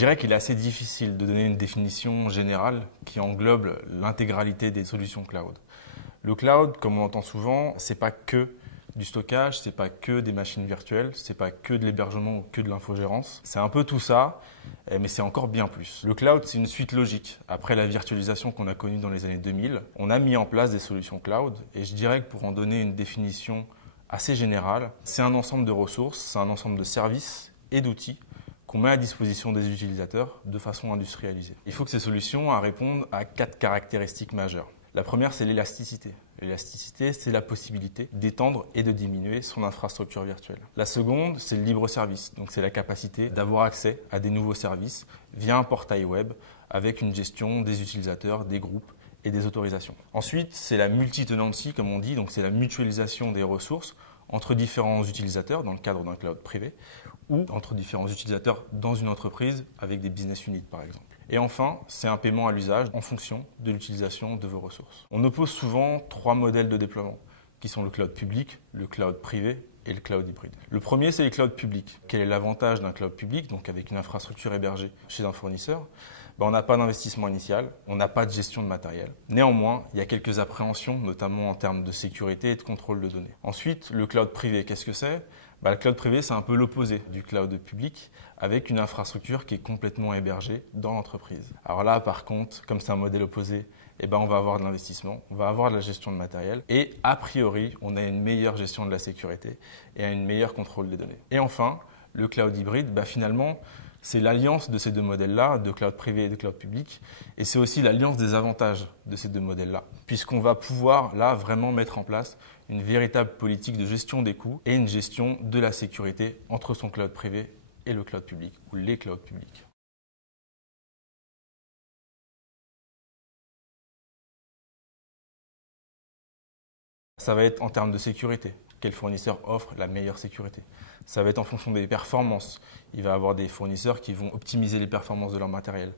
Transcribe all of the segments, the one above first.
dirais qu'il est assez difficile de donner une définition générale qui englobe l'intégralité des solutions cloud. Le cloud, comme on l'entend souvent, c'est pas que du stockage, c'est pas que des machines virtuelles, c'est pas que de l'hébergement ou que de l'infogérance. C'est un peu tout ça, mais c'est encore bien plus. Le cloud, c'est une suite logique. Après la virtualisation qu'on a connue dans les années 2000, on a mis en place des solutions cloud et je dirais que pour en donner une définition assez générale, c'est un ensemble de ressources, c'est un ensemble de services et d'outils qu'on met à disposition des utilisateurs de façon industrialisée. Il faut que ces solutions répondent à 4 caractéristiques majeures. La première, c'est l'élasticité. L'élasticité, c'est la possibilité d'étendre et de diminuer son infrastructure virtuelle. La seconde, c'est le libre service. Donc, c'est la capacité d'avoir accès à des nouveaux services via un portail web avec une gestion des utilisateurs, des groupes et des autorisations. Ensuite, c'est la multi-tenancy, comme on dit. Donc, c'est la mutualisation des ressources entre différents utilisateurs dans le cadre d'un cloud privé ou entre différents utilisateurs dans une entreprise avec des business units, par exemple. Et enfin, c'est un paiement à l'usage en fonction de l'utilisation de vos ressources. On oppose souvent 3 modèles de déploiement, qui sont le cloud public, le cloud privé et le cloud hybride. Le premier, c'est le cloud public. Quel est l'avantage d'un cloud public, donc avec une infrastructure hébergée chez un fournisseur? On n'a pas d'investissement initial, on n'a pas de gestion de matériel. Néanmoins, il y a quelques appréhensions, notamment en termes de sécurité et de contrôle de données. Ensuite, le cloud privé, qu'est-ce que c'est? Le cloud privé, c'est un peu l'opposé du cloud public, avec une infrastructure qui est complètement hébergée dans l'entreprise. Alors là, par contre, comme c'est un modèle opposé, on va avoir de l'investissement, on va avoir de la gestion de matériel et a priori, on a une meilleure gestion de la sécurité et un meilleur contrôle des données. Et enfin, le cloud hybride, finalement, c'est l'alliance de ces deux modèles-là, de cloud privé et de cloud public, et c'est aussi l'alliance des avantages de ces deux modèles-là, puisqu'on va pouvoir là vraiment mettre en place une véritable politique de gestion des coûts et une gestion de la sécurité entre son cloud privé et le cloud public, ou les clouds publics. Ça va être en termes de sécurité. Quel fournisseur offre la meilleure sécurité? Ça va être en fonction des performances. Il va y avoir des fournisseurs qui vont optimiser les performances de leur matériel.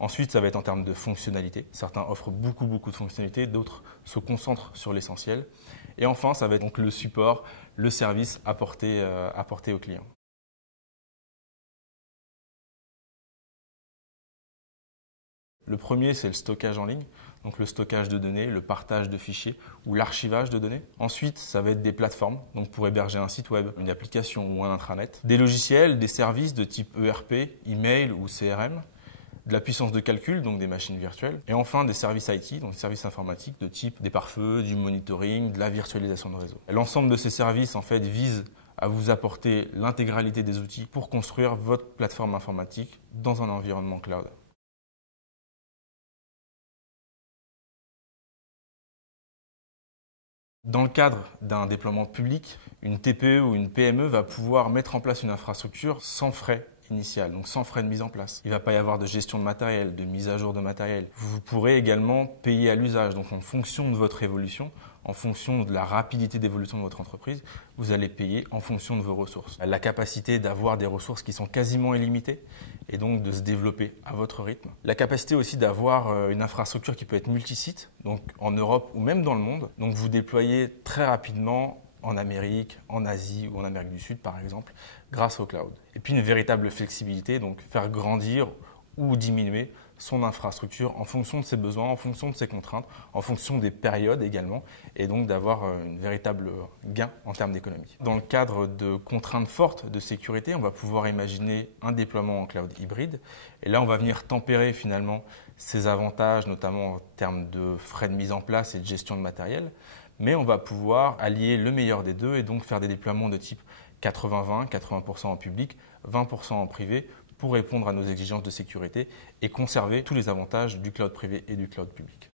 Ensuite, ça va être en termes de fonctionnalité. Certains offrent beaucoup de fonctionnalités, d'autres se concentrent sur l'essentiel. Et enfin, ça va être donc le support, le service apporté aux clients. Le premier, c'est le stockage en ligne, donc le stockage de données, le partage de fichiers ou l'archivage de données. Ensuite, ça va être des plateformes, donc pour héberger un site web, une application ou un intranet. Des logiciels, des services de type ERP, email ou CRM. De la puissance de calcul, donc des machines virtuelles. Et enfin, des services IT, donc des services informatiques de type des pare-feux, du monitoring, de la virtualisation de réseau. L'ensemble de ces services, en fait, vise à vous apporter l'intégralité des outils pour construire votre plateforme informatique dans un environnement cloud. Dans le cadre d'un déploiement public, une TPE ou une PME va pouvoir mettre en place une infrastructure sans frais initial, donc sans frais de mise en place. Il ne va pas y avoir de gestion de matériel, de mise à jour de matériel. Vous pourrez également payer à l'usage, donc en fonction de votre évolution, en fonction de la rapidité d'évolution de votre entreprise, vous allez payer en fonction de vos ressources. La capacité d'avoir des ressources qui sont quasiment illimitées et donc de se développer à votre rythme. La capacité aussi d'avoir une infrastructure qui peut être multisite, donc en Europe ou même dans le monde. Donc vous déployez très rapidement en Amérique, en Asie ou en Amérique du Sud par exemple, grâce au cloud. Et puis une véritable flexibilité, donc faire grandir ou diminuer son infrastructure en fonction de ses besoins, en fonction de ses contraintes, en fonction des périodes également, et donc d'avoir une véritable gain en termes d'économie. Dans le cadre de contraintes fortes de sécurité, on va pouvoir imaginer un déploiement en cloud hybride, et là on va venir tempérer finalement ces avantages, notamment en termes de frais de mise en place et de gestion de matériel, mais on va pouvoir allier le meilleur des deux et donc faire des déploiements de type 80-20, 80% en public, 20% en privé, pour répondre à nos exigences de sécurité et conserver tous les avantages du cloud privé et du cloud public.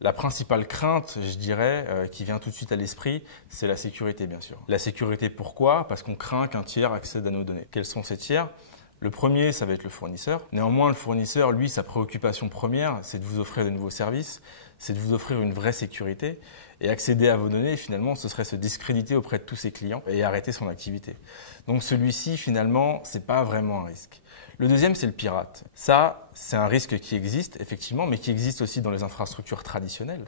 La principale crainte, je dirais, qui vient tout de suite à l'esprit, c'est la sécurité, bien sûr. La sécurité, pourquoi? Parce qu'on craint qu'un tiers accède à nos données. Quels sont ces tiers? Le premier, ça va être le fournisseur. Néanmoins, le fournisseur, lui, sa préoccupation première, c'est de vous offrir de nouveaux services, c'est de vous offrir une vraie sécurité. Et accéder à vos données, finalement, ce serait se discréditer auprès de tous ses clients et arrêter son activité. Donc celui-ci, finalement, ce n'est pas vraiment un risque. Le deuxième, c'est le pirate. Ça, c'est un risque qui existe, effectivement, mais qui existe aussi dans les infrastructures traditionnelles.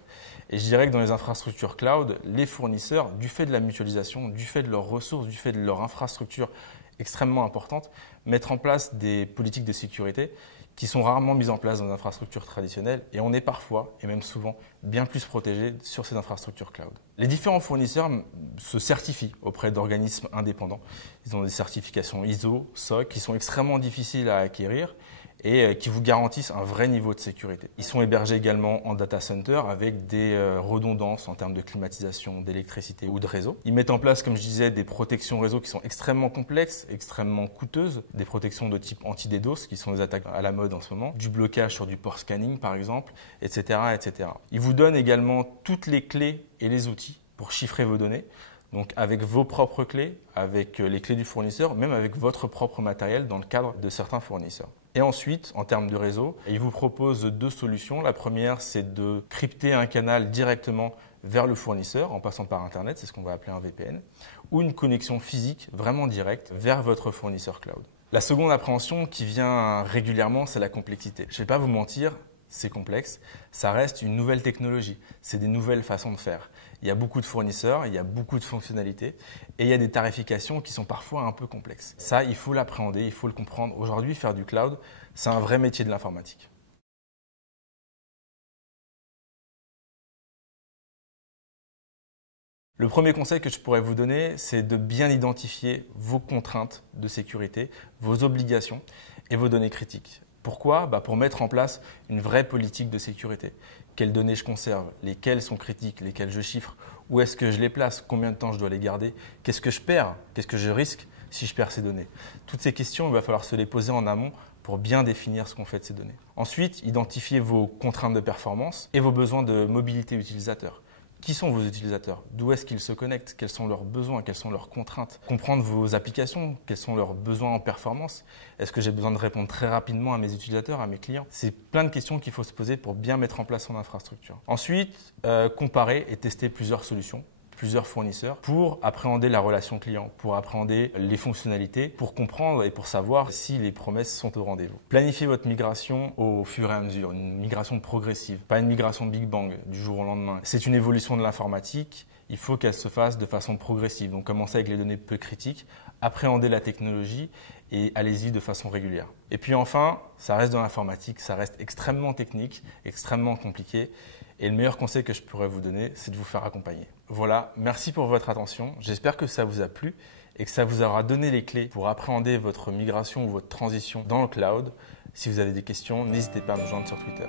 Et je dirais que dans les infrastructures cloud, les fournisseurs, du fait de la mutualisation, du fait de leurs ressources, du fait de leur infrastructure extrêmement importante, mettent en place des politiques de sécurité qui sont rarement mises en place dans les infrastructures traditionnelles, et on est parfois, et même souvent, bien plus protégé sur ces infrastructures cloud. Les différents fournisseurs se certifient auprès d'organismes indépendants. Ils ont des certifications ISO, SOC, qui sont extrêmement difficiles à acquérir et qui vous garantissent un vrai niveau de sécurité. Ils sont hébergés également en data center avec des redondances en termes de climatisation, d'électricité ou de réseau. Ils mettent en place, comme je disais, des protections réseau qui sont extrêmement complexes, extrêmement coûteuses, des protections de type anti-DDoS qui sont des attaques à la mode en ce moment, du blocage sur du port scanning par exemple, etc., etc. Ils vous donnent également toutes les clés et les outils pour chiffrer vos données. Donc avec vos propres clés, avec les clés du fournisseur, même avec votre propre matériel dans le cadre de certains fournisseurs. Et ensuite, en termes de réseau, il vous propose deux solutions. La première, c'est de crypter un canal directement vers le fournisseur en passant par Internet, c'est ce qu'on va appeler un VPN, ou une connexion physique vraiment directe vers votre fournisseur cloud. La seconde appréhension qui vient régulièrement, c'est la complexité. Je ne vais pas vous mentir, c'est complexe, ça reste une nouvelle technologie, c'est des nouvelles façons de faire. Il y a beaucoup de fournisseurs, il y a beaucoup de fonctionnalités et il y a des tarifications qui sont parfois un peu complexes. Ça, il faut l'appréhender, il faut le comprendre. Aujourd'hui, faire du cloud, c'est un vrai métier de l'informatique. Le premier conseil que je pourrais vous donner, c'est de bien identifier vos contraintes de sécurité, vos obligations et vos données critiques. Pourquoi ? Pour mettre en place une vraie politique de sécurité. Quelles données je conserve, lesquelles sont critiques, lesquelles je chiffre, où est-ce que je les place, combien de temps je dois les garder, qu'est-ce que je perds, qu'est-ce que je risque si je perds ces données. Toutes ces questions, il va falloir se les poser en amont pour bien définir ce qu'on fait de ces données. Ensuite, identifiez vos contraintes de performance et vos besoins de mobilité utilisateur. Qui sont vos utilisateurs? D'où est-ce qu'ils se connectent? Quels sont leurs besoins? Quelles sont leurs contraintes? Comprendre vos applications, quels sont leurs besoins en performance? Est-ce que j'ai besoin de répondre très rapidement à mes utilisateurs, à mes clients? C'est plein de questions qu'il faut se poser pour bien mettre en place son infrastructure. Ensuite, comparer et tester plusieurs solutions, plusieurs fournisseurs pour appréhender la relation client, pour appréhender les fonctionnalités, pour comprendre et pour savoir si les promesses sont au rendez-vous. Planifiez votre migration au fur et à mesure, une migration progressive, pas une migration Big Bang du jour au lendemain. C'est une évolution de l'informatique, il faut qu'elle se fasse de façon progressive. Donc commencez avec les données peu critiques, appréhendez la technologie et allez-y de façon régulière. Et puis enfin, ça reste dans l'informatique, ça reste extrêmement technique, extrêmement compliqué. Et le meilleur conseil que je pourrais vous donner, c'est de vous faire accompagner. Voilà, merci pour votre attention. J'espère que ça vous a plu et que ça vous aura donné les clés pour appréhender votre migration ou votre transition dans le cloud. Si vous avez des questions, n'hésitez pas à me joindre sur Twitter.